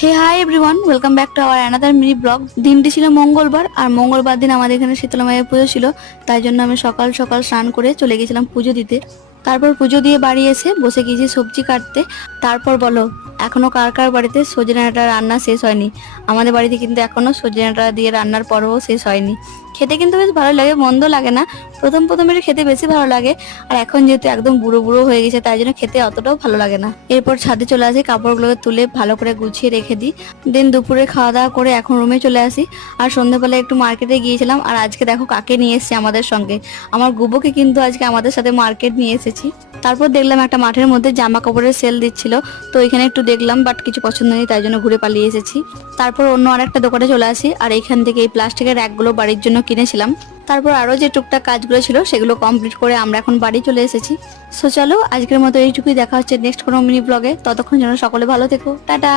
Hey hi everyone, welcome back to our another mini blog. দিনটি ছিল মঙ্গলবার, আর মঙ্গলবার দিন আমাদের এখানে শীতলা মায়ের পুজো ছিল। তাই জন্য আমি সকাল সকাল স্নান করে চলে গেছিলাম পুজো দিতে। তারপর পুজো দিয়ে বাড়ি এসে বসে গিয়েছি সবজি কাটতে। তারপর বলো, এখনো কার কার বাড়িতে সজনে ডাঁটা রান্না শেষ হয়নি? আমাদের বাড়িতে কিন্তু এখনো সজনে ডাঁটা দিয়ে রান্নার পর্বও শেষ হয়নি। খেতে কিন্তু বেশ ভালো লাগে, মন্দ লাগে না। প্রথম প্রথম একটু খেতে বেশি ভালো লাগে, আর এখন যেহেতু একদম বুড়ো বুড়ো হয়ে গেছে তাই জন্য খেতে অতটাও ভালো লাগে না। এরপর ছাদে চলে আসি, কাপড়গুলোকে তুলে ভালো করে গুছিয়ে রেখে দিই। দিন দুপুরে খাওয়া দাওয়া করে এখন রুমে চলে আসি। আর সন্ধ্যাবেলা একটু মার্কেটে গিয়েছিলাম, আর আজকে দেখো কাকে নিয়ে এসেছি আমাদের সঙ্গে। আমার গুবোকে কিন্তু আজকে আমাদের সাথে মার্কেট নিয়ে এসেছি। তারপর দেখলাম একটা মাঠের মধ্যে জামা কাপড়ের সেল দিচ্ছিল, তো এখানে একটু দেখলাম, বাট কিছু পছন্দ নেই, তাই জন্য ঘুরে পালিয়ে এসেছি। তারপর অন্য আরেকটা দোকানে চলে আসি, আর এইখান থেকে এই প্লাস্টিকের র্যাকগুলো বাড়ির জন্য কিনেছিলাম। তারপর আরো যে টুকটাক কাজগুলো ছিল সেগুলো কমপ্লিট করে আমরা এখন বাড়ি চলে এসেছি। সো চলো, আজকের মতো এইটুকুই। দেখা হচ্ছে নেক্সট কোনো মিনি ব্লগে। ততক্ষণ যেন সকলে ভালো থেকো, টাটা।